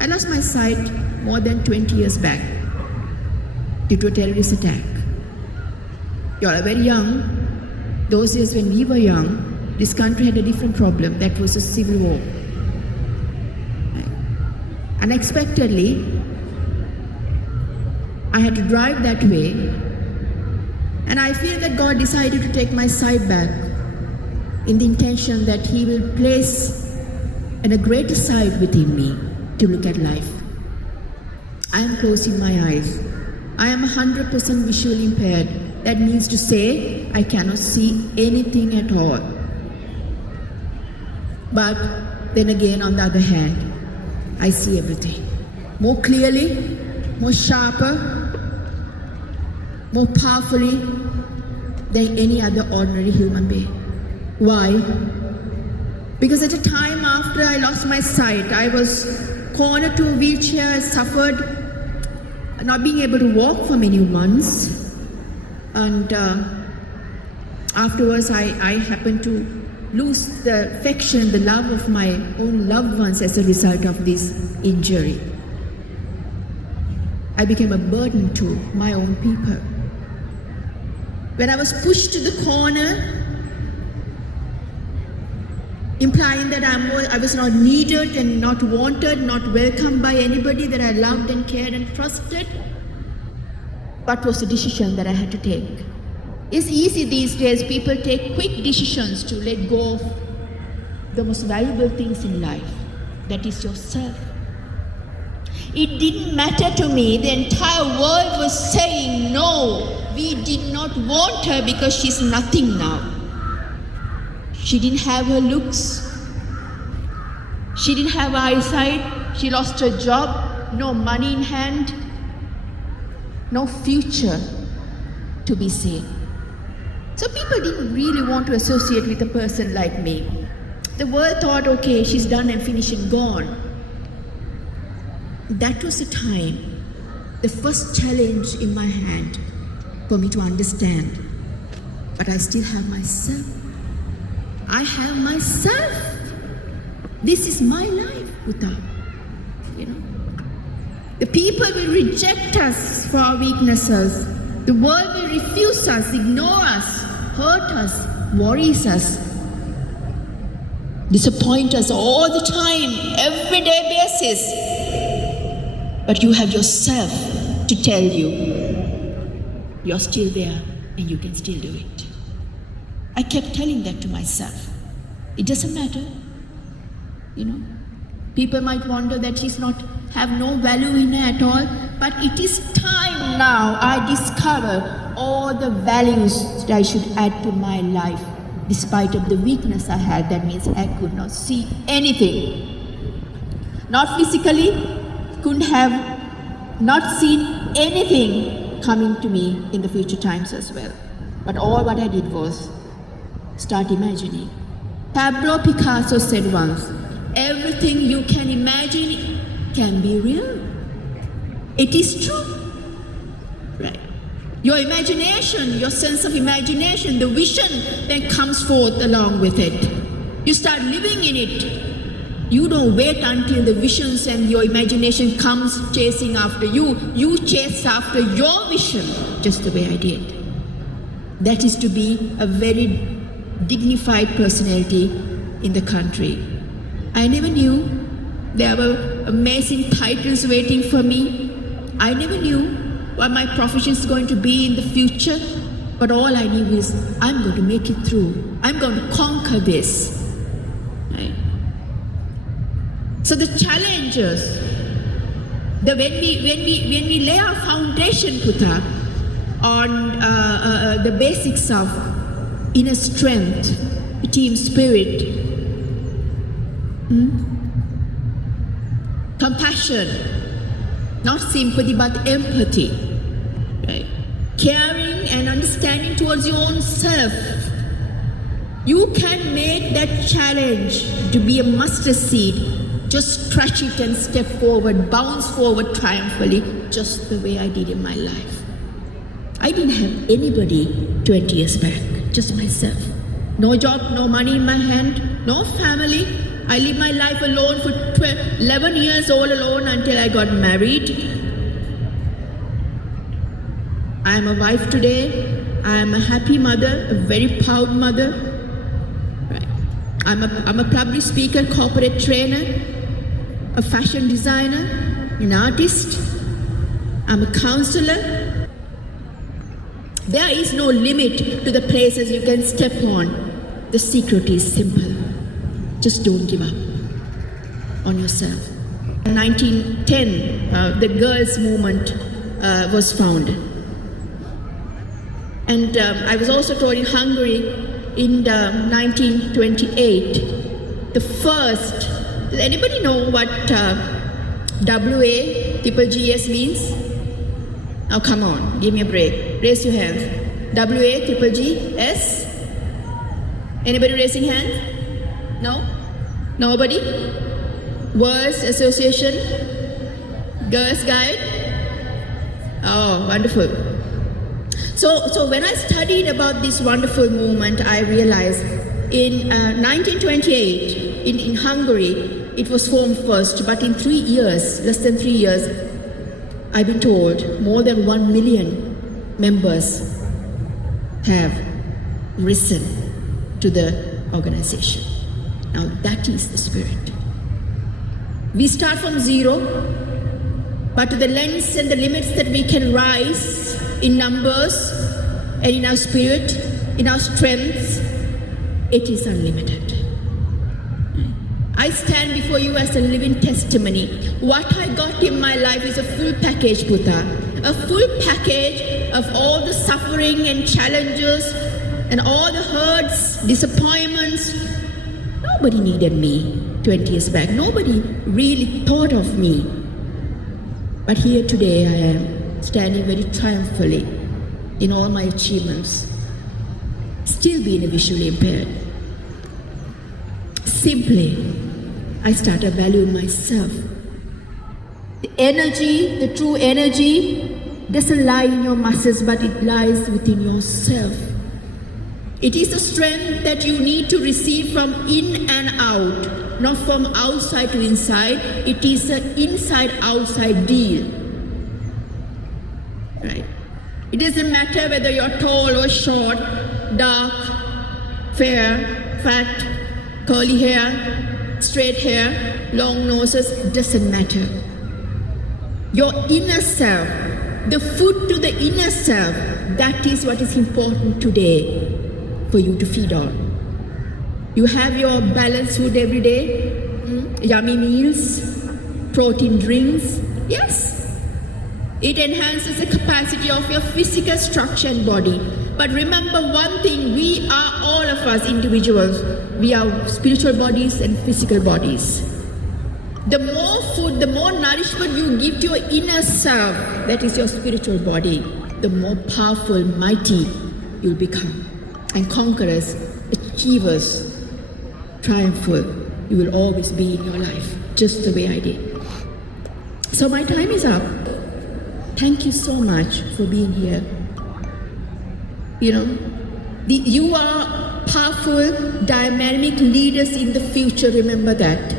I lost my sight more than 20 years back due to a terrorist attack. You all are very young. Those days when we were young, this country had a different problem. That was a civil war. Unexpectedly, I had to drive that way, and I feel that God decided to take my sight back in the intention that He will place a greater sight within me to look at life. I am closing my eyes. I am 100% visually impaired. That means to say I cannot see anything at all. But then again, on the other hand, I see everything more clearly, more sharper, more powerfully than any other ordinary human being. Why? Because at a time after I lost my sight, I was cornered to a wheelchair. I suffered not being able to walk for many months, and afterwards I happened to lose the affection, the love of my own loved ones as a result of this injury. I became a burden to my own people. When I was pushed to the corner, implying that I was not needed and not wanted, not welcomed by anybody that I loved and cared and trusted, what was the decision that I had to take? It's easy these days, people take quick decisions to let go of the most valuable things in life, that is yourself. It didn't matter to me, the entire world was saying no, we did not want her because she's nothing now. She didn't have her looks, she didn't have eyesight, she lost her job, no money in hand, no future to be seen. So people didn't really want to associate with a person like me. The world thought, okay, she's done and finished and gone. That was the time, the first challenge in my hand for me to understand. But I still have myself. I have myself. This is my life, Buddha. You know, the people will reject us for our weaknesses. The world will refuse us, ignore us, hurt us, worries us, disappoint us all the time, everyday basis. But you have yourself to tell you, you're still there and you can still do it. I kept telling that to myself. It doesn't matter, you know. People might wonder that she's not have no value in her at all, but it is time now I discover all the values that I should add to my life. Despite of the weakness I had, that means I could not see anything. Not physically, couldn't have not seen anything coming to me in the future times as well. But all what I did was start imagining. Pablo Picasso said once, everything you can imagine can be real. It is true. Right. Your imagination, your sense of imagination, the vision that comes forth along with it. You start living in it. You don't wait until the visions and your imagination comes chasing after you. You chase after your vision, just the way I did. That is to be a very dignified personality in the country. I never knew there were amazing titles waiting for me. I never knew what my profession is going to be in the future, but all I knew is I'm going to make it through. I'm going to conquer this. Right? So the challenges, when we lay our foundation, Putta, on the basics of inner strength, team spirit, compassion, not sympathy but empathy, right? Caring and understanding towards your own self. You can make that challenge to be a mustard seed. Just stretch it and step forward, bounce forward triumphantly, just the way I did in my life. I didn't have anybody 20 years back, just myself. No job, no money in my hand, no family. I lived my life alone for 11 years, all alone, until I got married. I am a wife today. I am a happy mother, a very proud mother. Right. I'm a public speaker, corporate trainer, a fashion designer, an artist. I'm a counselor. There is no limit to the places you can step on. The secret is simple. Just don't give up on yourself. In 1910, the girls' movement was founded. And I was also told in Hungary in 1928, the first, does anybody know what WAGGS means? Now come on, give me a break. Raise your hands. WAGGS? Anybody raising hands? No? Nobody? Words Association? Girls Guide? Oh, wonderful. So when I studied about this wonderful movement, I realized in 1928, in Hungary, it was formed first, but in 3 years, less than 3 years, I've been told more than 1 million members have risen to the organization. Now that is the spirit. We start from zero, but to the lengths and the limits that we can rise in numbers and in our spirit, in our strengths, it is unlimited. I stand before you as a living testimony. What I got in my life is a full package, Buddha. A full package of all the suffering and challenges and all the hurts, disappointments. Nobody needed me 20 years back. Nobody really thought of me. But here today I am, standing very triumphantly in all my achievements, still being visually impaired. Simply, I started valuing myself. The energy, the true energy, doesn't lie in your muscles, but it lies within yourself. It is the strength that you need to receive from in and out, not from outside to inside. It is an inside-outside deal. Right? It doesn't matter whether you're tall or short, dark, fair, fat, curly hair, straight hair, long noses, it doesn't matter. Your inner self, the food to the inner self, that is what is important today for you to feed on. You have your balanced food every day, yummy meals, protein drinks, yes. It enhances the capacity of your physical structure and body. But remember one thing, we are all of us individuals. We are spiritual bodies and physical bodies. The more food, the more nourishment you give to your inner self, that is your spiritual body, the more powerful, mighty you'll become. And conquerors, achievers, triumphant, you will always be in your life, just the way I did. So my time is up. Thank you so much for being here. You know, you are powerful, dynamic leaders in the future, remember that.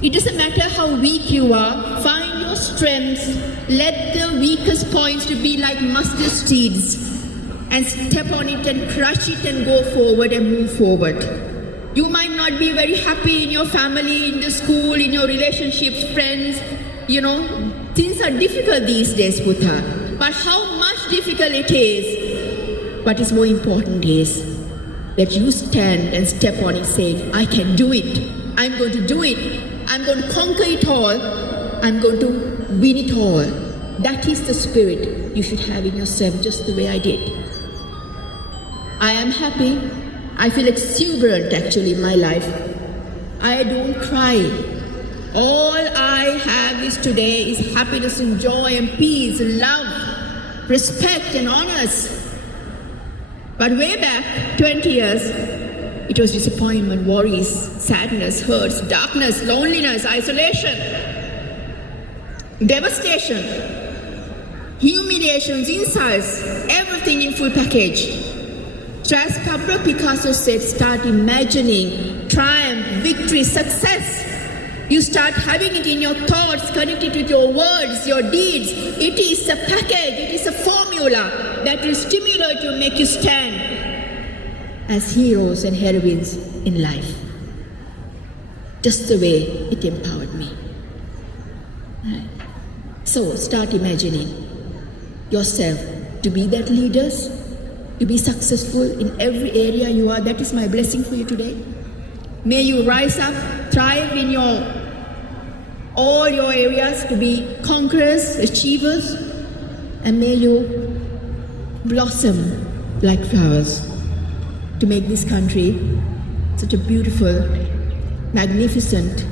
It doesn't matter how weak you are, find your strengths, let the weakest points to be like mustard seeds, and step on it and crush it and go forward and move forward. You might not be very happy in your family, in the school, in your relationships, friends, you know, things are difficult these days, Buddha. But how much difficult it is, what is more important is that you stand and step on it saying, I can do it. I'm going to do it. I'm going to conquer it all. I'm going to win it all. That is the spirit you should have in yourself, just the way I did. I am happy. I feel exuberant actually in my life. I don't cry. All I have is today is happiness and joy and peace, love, respect and honors. But way back, 20 years, it was disappointment, worries, sadness, hurts, darkness, loneliness, isolation, devastation, humiliations, insults, everything in full package. So as Pablo Picasso said, start imagining triumph, victory, success. You start having it in your thoughts, connected with your words, your deeds. It is a package, it is a formula that will stimulate you, make you stand as heroes and heroines in life. Just the way it empowered me. Right. So start imagining yourself to be that leaders, to be successful in every area you are. That is my blessing for you today. May you rise up, thrive in all your areas, to be conquerors, achievers, and may you blossom like flowers to make this country such a beautiful, magnificent,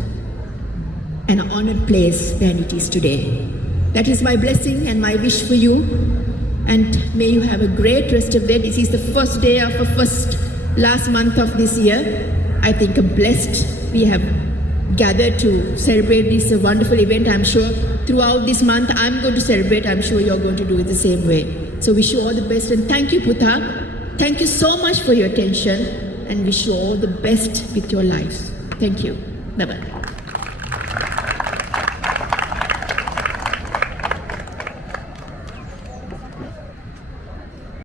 and honored place than it is today. That is my blessing and my wish for you, and may you have a great rest of the day. This is the first day of the last month of this year. I think I'm blessed. We have gathered to celebrate this wonderful event. I'm sure throughout this month I'm going to celebrate. I'm sure you're going to do it the same way. So wish you all the best, and thank you, Putha. Thank you so much for your attention, and wish you all the best with your lives. Thank you. Bye-bye.